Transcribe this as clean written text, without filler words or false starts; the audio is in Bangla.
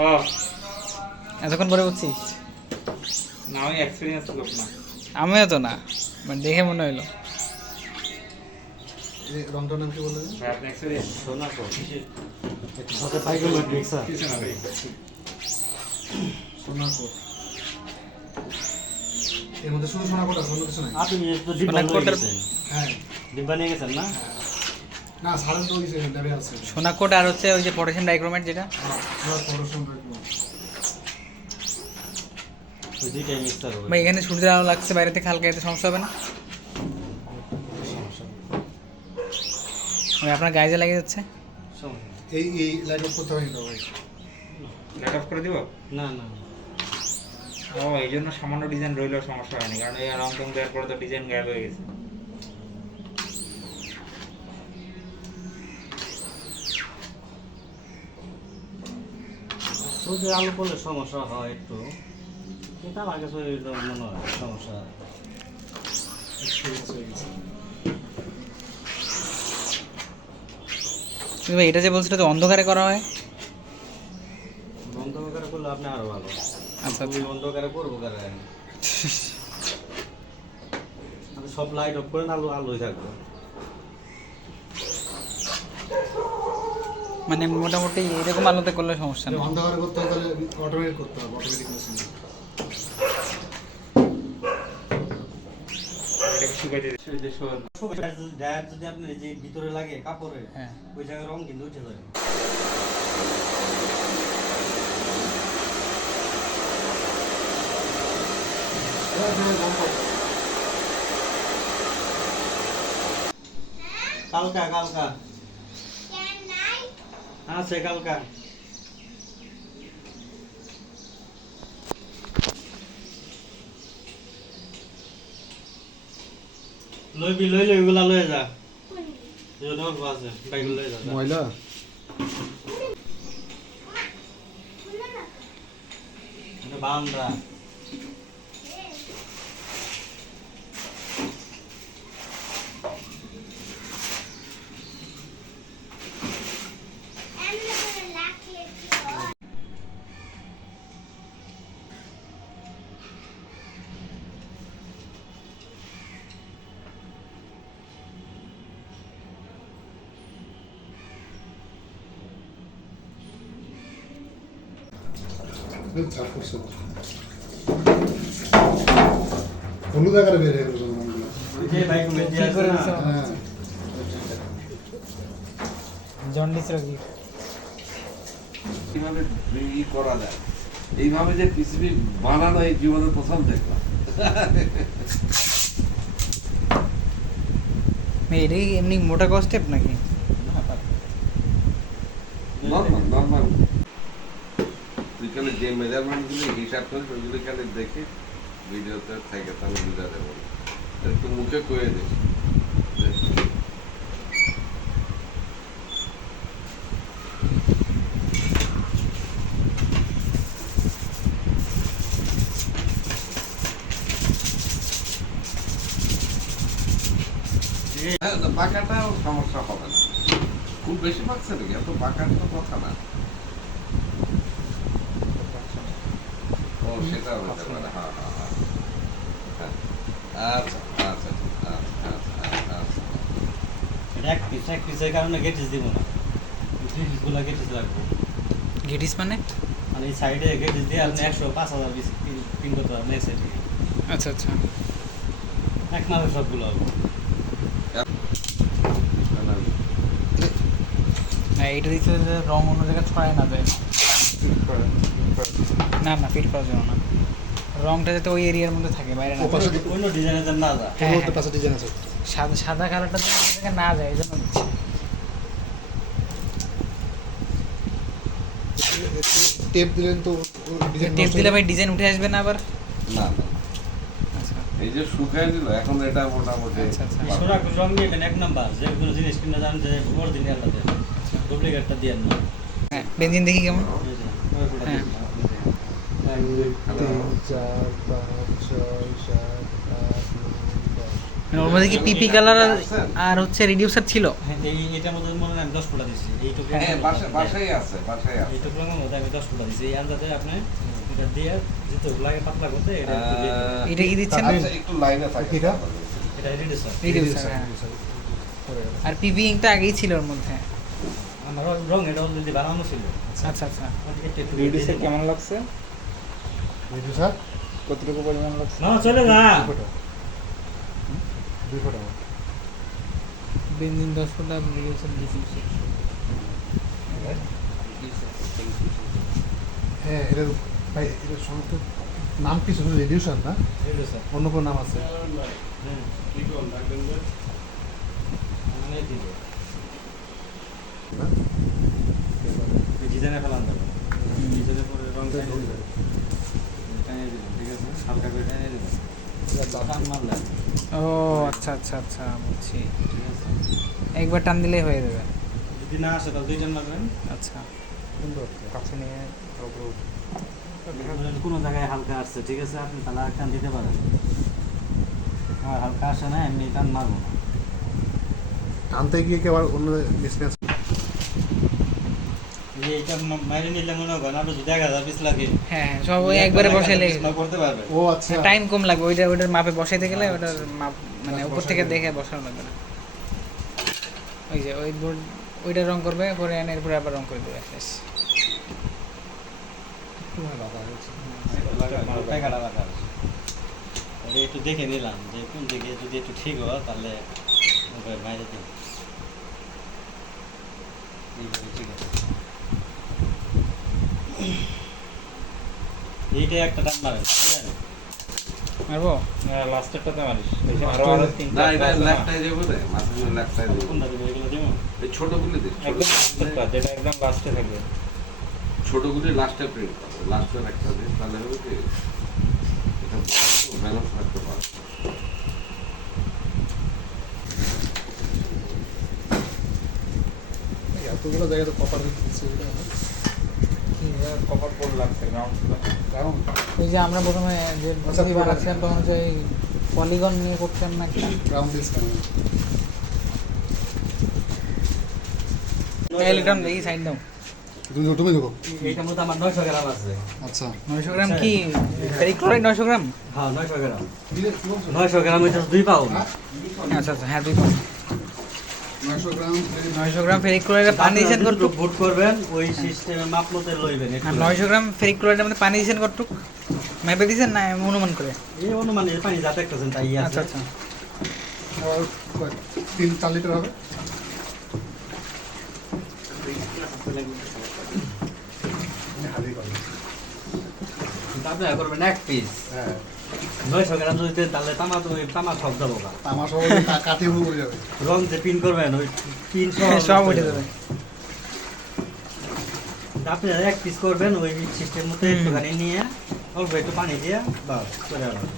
ও এতক্ষণ পরে বুঝছিস? না, আমি এক্সপিরিয়েন্স লোক না। আমিও তো না, মানে দেখে মনে হইলো। রংটার নাম কি বললেন? ভাই আপনি এক্সপিরিয়েন্স শোনা তো সাথে পাইকেল মিক্সার কিছু না ভাই। সোনাকোট। এর মধ্যে শুধু সোনাকোট আছে, অন্য কিছু নাই। আপনি তো ডিব্বা নিয়ে সোনাকোটের- গেছেন, হ্যাঁ, ডিব্বা নিয়ে গেছেন না? না সারেন তো দিয়েছে ল্যাবে আছে। সোনাকোট আর হচ্ছে ওই যে পটাশিয়াম ডাইক্রোমেট যেটা। পুরো পড়াশোনা করবো। ওই দুইটাই মিক্সার হবে। ভাই এখানে সূর্যের আলো লাগছে বাইরে থেকে, হালকা এতে সমস্যা হবে না? ভাই আপনার গায়ে যে লেগে যাচ্ছে। সমস্যা নেই। এই লাইট অফ করতে হয় না ভাই। লাইট অফ করে দিব। না না ও এই জন্য সামান্য ডিজাইন রইলেও সমস্যা হয়নি, কারণ এই রং টং দেওয়ার পরে তো ডিজাইন গায়েব হয়ে গেছে। সূর্যের আলো পড়লে সমস্যা হয় একটু, কিন্তু আমার কাছে ওইটা মনে হয় সমস্যা। এক্সপিরিয়েন্স হয়ে গেছে। কিন্তু ভাই এটা যে বলছিল তো অন্ধকারে করা হয়। অন্ধকারে করলে আপনি আরো ভালো। আচ্ছা তুমি অন্ধকারে করবো কারে? আপনি সব লাইট অফ করেন, আলো আলোই থাকবে। মানে মোটামুটি এরকম আলোতে করলে সমস্যা নেই। অন্ধকারে করতে হবে তাহলে অটোমেটিক করতে হবে, অটোমেটিক মেশিন। এটাকে শুকাইতে দিচ্ছি, ওই যে ডায়ার যদি আপনি যে ভিতরে লাগে কাপড়ে, হ্যাঁ। ওই জায়গায় রং কিন্তু উঠে যাবে। কালকা কালকা আছে কালকা। লইবি লইলে ওইগুলা লয়ে যা, যদি অল্প আছে বাইগুলো লয়ে যা। ময়লা এটা বান্দা চাপ করছে। হলুদ আকারে বের হয়ে গেল রংগুলো। ওই যে বাইক মেজে ঠিক আছে করে না, দিছে। হ্যাঁ, জন্ডিস রোগী। কিভাবে ই করা যায়, এইভাবে যে পিসিবি বানানো এই জীবনে প্রথম দেখলাম। এটা কি এমনি মোটা কস্টেপ নাকি? নর্মাল নর্মাল তুই খালি যে মেজারমেন্টগুলো হিসাব করিস ওইগুলো খালি দেখে ভিডিওতে থাকে, তাহলে বুঝা যাবে। একটু মুখে কয়ে দিস। হ্যাঁ, বাঁকাটাও সমস্যা হবে না, খুব বেশি পাচ্ছে নাকি, এত বাঁকার তো কথা না। ও সেটা হতে পারে, হ্যাঁ হ্যাঁ হ্যাঁ হ্যাঁ। আচ্ছা আচ্ছা আচ্ছা আচ্ছা আচ্ছা। এটা এক পিসের কারণে গেটিস দিব না, গুলা গেটিস লাগবে। গেটিস মানে? মানে এই সাইডে গেটিস দিয়ে আপনি 105,000 পিস পিন করতে পারবেন এই সাইডে। আচ্ছা আচ্ছা। এক মাসে সবগুলো হবে। হ্যাঁ, এটা দিচ্ছে যে রং অন্য জায়গায় ছড়ায় না যায়। না না, ফিট করার জন্য না, রংটা যাতে ওই এরিয়ার মধ্যে থাকে, বাইরে না যায়। অন্য ডিজাইনের যেন না যা। হ্যাঁ, ওর তো পাশে ডিজাইন আছে। সাদা সাদা কালারটা যাতে ওই জায়গায় না যায় এই জন্য দিচ্ছে। টেপ দিলেন তো ডিজাইন টেপ দিলে ভাই ডিজাইন উঠে আসবে না আবার? না না, আচ্ছা এই যে শুকায় দিল এখন, এটা মোটামুটি আচ্ছা, আচ্ছা। সোনা রং দিয়ে এখানে এক নাম্বার, যে কোনো জিনিস কিনে জানেন যে অরিজিনাল আছে, ডুপ্লিকেটটা দিয়ে না। হ্যাঁ, বেঞ্জিন দেখি কেমন। এই যে, ওইগুলো হ্যাঁ। দিয়ে না। 1 2 3 4 5 6 7 8 9 10 মানে ওর মধ্যে কি পিপি কালার আর হচ্ছে রিডিউসার ছিল? হ্যাঁ, এটার মধ্যে মনে হয় আমি 10 ফুটা দিচ্ছি এইটুকু হ্যাঁ বাসায় আছে এইটুকু মধ্যে আমি 10 ফুটা দিচ্ছি এই আন্দাজে আপনি এটা দিয়ে যেহেতু লাগে পাতলা করতে এটা একটু দিয়ে দিবেন। এটা কি দিচ্ছেন? আচ্ছা, একটু লাইনে থাকে এটা? এটা রিডিউসার রিডিউসার, হ্যাঁ। আর পিপি ইংটা আগেই ছিল ওর মধ্যে। আমার রং এটা অলরেডি বানানো ছিল আচ্ছা আচ্ছা। এটা একটু রিডিউসার কেমন লাগছে? রিডিউসার কতটুকু পরিমাণ লাগছে? না চলে না 2 ফুট বেনজিন 10 ফুটা, রিডিউসার 20 ফুটা। হ্যাঁ এটা ভাই এটা সমস্ত নাম কি শুধু রিডিউসার না, রিডিউসার অন্য কোনো নাম আছে? হ্যাঁ মানে দিবে ডিজাইনে ফেলান দেবো ডিজাইনের পরে রং টানিয়ে দিবেন ঠিক আছে হালকা করে টানিয়ে দিবেন টান মারলে ও আচ্ছা আচ্ছা আচ্ছা, বুঝছি। ঠিক আছে একবার টান দিলেই হয়ে যাবে। যদি না আসে তাহলে 2 টান মারবেন আচ্ছা, সুন্দর। কাছে নিয়ে কোনো জায়গায় হালকা আসছে ঠিক আছে আপনি তাহলে আর টান দিতে পারেন আর হালকা আসে না এমনি টান মারবো না টানতে গিয়ে কি আবার অন্য মিসম্যাচ? এইটা মাইরে নিলে মনে হয় আরো 1000 পিস লাগে হ্যাঁ, সব ওই একবারে বসাইলে করতে পারবে ও আচ্ছা, টাইম কম লাগবে। ওইটার মাপে বসাইতে গেলে ওটার মাপ মানে উপর থেকে দেখে বসানো লাগবে না। ওই যে ওই বোর্ড ওইটা রং করবে, পরে এনে এরপরে আবার রং করে দেবে। ব্যাস। টাকাটা লাগা এটা একটু দেখে নিলাম যে কোন দিকে যদি একটু ঠিক হয় তাহলে মাইরে দিন এইভাবে ঠিক আছে এইটা একটা টান মারেন মারবো? লাস্টেরটাতে মারিস। আরো আরো তিন না এটা চারটা আছে না? লেফটায় যাবো রে মাঝখানে লেফটায় যাবো কোনটা দেবো এগুলো দেবো এই ছোটগুলি দে একদম লাস্টেরটা, যেটা একদম লাস্টে থাকবে। ছোটগুলি লাস্টে প্রিন্ট করো লাস্টের একটা দিন তাহলে হবে কি এটা ব্যালেন্স রাখতে পারবে এতগুলো জায়গায় তো কপার দিচ্ছে এটা কপার পোল লাগছে গ্রাউন্ড ফ্লোর। কারণ ওই যে আমরা প্রথমে যে আচ্ছা, ছবি বানাচ্ছিলাম তখন হচ্ছে ওই পলিগন নিয়ে করতাম না একটা। গ্রাউন্ড দিস কেন? ইলেকট্রন দেখি সাইড দাও। তুমি দেখো। এইটার মধ্যে আমার 900 গ্রাম আছে আচ্ছা 900 গ্রাম কি ফেরিক্লোরাইড? 900 গ্রাম? হ্যাঁ 900 গ্রাম কি বলছো? 900 গ্রাম এটা 2 পাউন্ড আচ্ছা আচ্ছা, হ্যাঁ 2 পাউন্ড। 900 গ্রাম 900 গ্রাম ফেরিক্লোরাইডে পানি দিয়েছেন কতটুক? বুট করবেন ওই সিস্টেমে মাপ মতো লইবেন আর 900 গ্রাম ফেরিক্লোরাইডের মধ্যে পানি দিয়েছেন কতটুক? মেপে দিয়েছেন না অনুমান করে? এই অনুমানে পানি যা দেখতেছেন তাই আচ্ছা আছে আচ্ছা। আর 3-4 লিটার হবে? হালি পাবে। আপনি করবেন এক পিস হ্যাঁ 900 গ্রাম যদি দেন তাহলে তামা সব যাবো গা। আমার সব কাটি হয়ে যাবে। রং যে পিন করবেন ওই পিন সব উঠে যাবে। আপনি এক পিস করবেন ওই সিস্টেম মতো একটুখানি নিয়ে অল্প একটু পানি দিয়ে বাস করে আনবেন